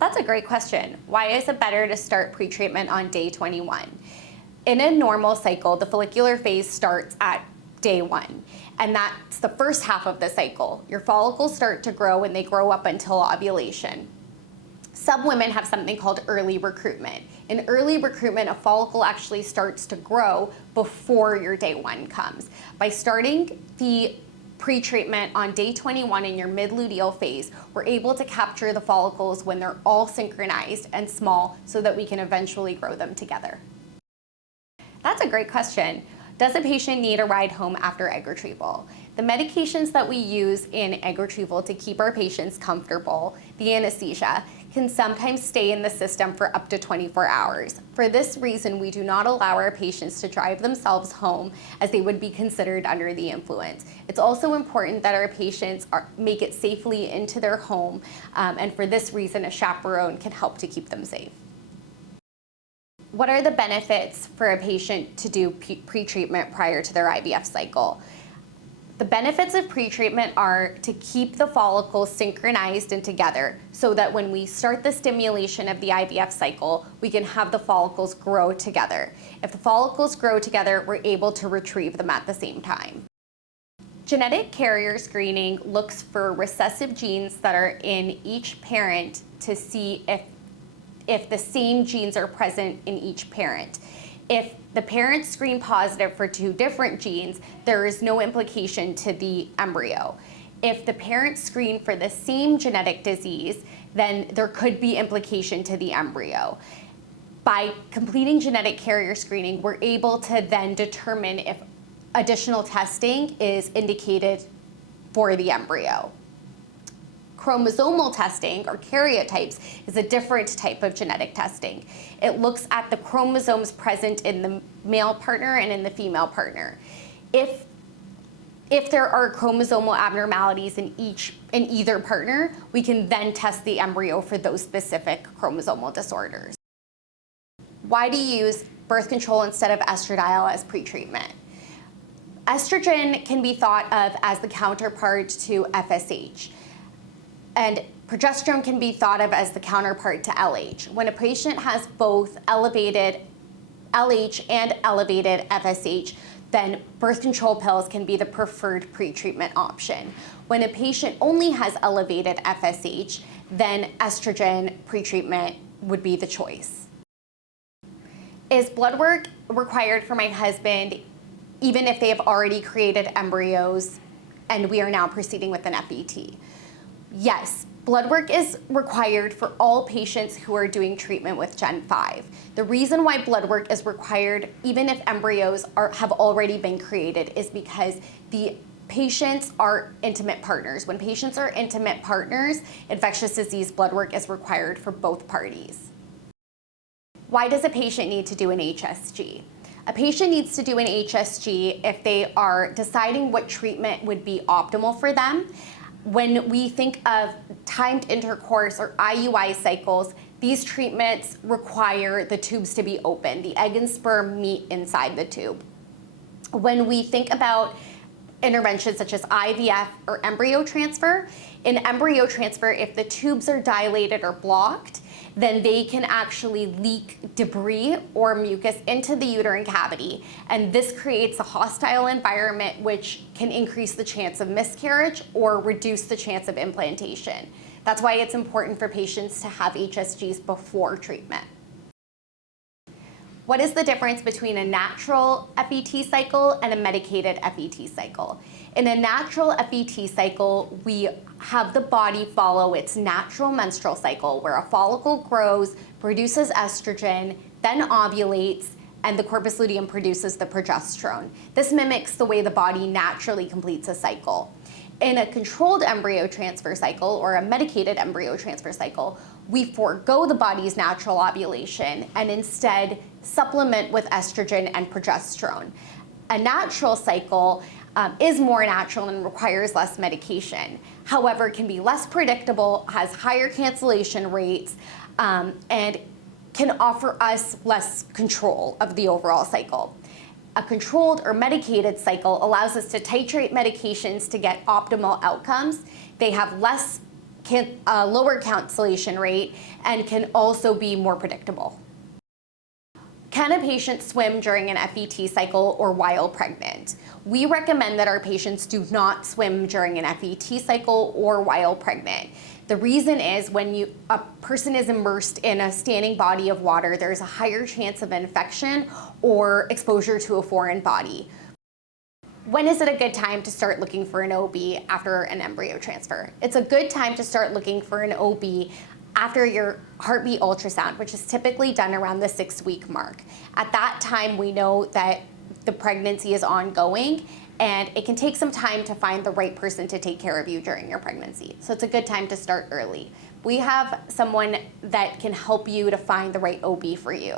That's a great question. Why is it better to start pretreatment on day 21? In a normal cycle, the follicular phase starts at day 1, and that's the first half of the cycle. Your follicles start to grow and they grow up until ovulation. Some women have something called early recruitment. In early recruitment, a follicle actually starts to grow before your day 1 comes. By starting the pre-treatment on day 21 in your mid-luteal phase, we're able to capture the follicles when they're all synchronized and small so that we can eventually grow them together. That's a great question. Does a patient need a ride home after egg retrieval? The medications that we use in egg retrieval to keep our patients comfortable, the anesthesia, can sometimes stay in the system for up to 24 hours. For this reason, we do not allow our patients to drive themselves home as they would be considered under the influence. It's also important that our patients make it safely into their home, and for this reason, a chaperone can help to keep them safe. What are the benefits for a patient to do pre-treatment prior to their IVF cycle? The benefits of pre-treatment are to keep the follicles synchronized and together so that when we start the stimulation of the IVF cycle, we can have the follicles grow together. If the follicles grow together, we're able to retrieve them at the same time. Genetic carrier screening looks for recessive genes that are in each parent to see if the same genes are present in each parent. If the parents screen positive for 2 different genes, there is no implication to the embryo. If the parents screen for the same genetic disease, then there could be implication to the embryo. By completing genetic carrier screening, we're able to then determine if additional testing is indicated for the embryo. Chromosomal testing, or karyotypes, is a different type of genetic testing. It looks at the chromosomes present in the male partner and in the female partner. If there are chromosomal abnormalities in either partner, we can then test the embryo for those specific chromosomal disorders. Why do you use birth control instead of estradiol as pretreatment? Estrogen can be thought of as the counterpart to FSH. And progesterone can be thought of as the counterpart to LH. When a patient has both elevated LH and elevated FSH, then birth control pills can be the preferred pre-treatment option. When a patient only has elevated FSH, then estrogen pre-treatment would be the choice. Is blood work required for my husband even if they have already created embryos and we are now proceeding with an FET? Yes, blood work is required for all patients who are doing treatment with Gen 5. The reason why blood work is required, even if embryos have already been created, is because the patients are intimate partners. When patients are intimate partners, infectious disease blood work is required for both parties. Why does a patient need to do an HSG? A patient needs to do an HSG if they are deciding what treatment would be optimal for them. When we think of timed intercourse or IUI cycles, these treatments require the tubes to be open. The egg and sperm meet inside the tube. When we think about interventions such as IVF or embryo transfer, in embryo transfer, if the tubes are dilated or blocked, then they can actually leak debris or mucus into the uterine cavity. And this creates a hostile environment which can increase the chance of miscarriage or reduce the chance of implantation. That's why it's important for patients to have HSGs before treatment. What is the difference between a natural FET cycle and a medicated FET cycle? In a natural FET cycle, we have the body follow its natural menstrual cycle where a follicle grows, produces estrogen, then ovulates, and the corpus luteum produces the progesterone. This mimics the way the body naturally completes a cycle. In a controlled embryo transfer cycle or a medicated embryo transfer cycle, we forego the body's natural ovulation and instead supplement with estrogen and progesterone. A natural cycle is more natural and requires less medication. However, it can be less predictable, has higher cancellation rates, and can offer us less control of the overall cycle. A controlled or medicated cycle allows us to titrate medications to get optimal outcomes. They have less lower cancellation rate, and can also be more predictable. Can a patient swim during an FET cycle or while pregnant? We recommend that our patients do not swim during an FET cycle or while pregnant. The reason is when a person is immersed in a standing body of water, there's a higher chance of infection or exposure to a foreign body. When is it a good time to start looking for an OB after an embryo transfer? It's a good time to start looking for an OB after your heartbeat ultrasound, which is typically done around the 6-week mark. At that time, we know that the pregnancy is ongoing, and it can take some time to find the right person to take care of you during your pregnancy. So it's a good time to start early. We have someone that can help you to find the right OB for you.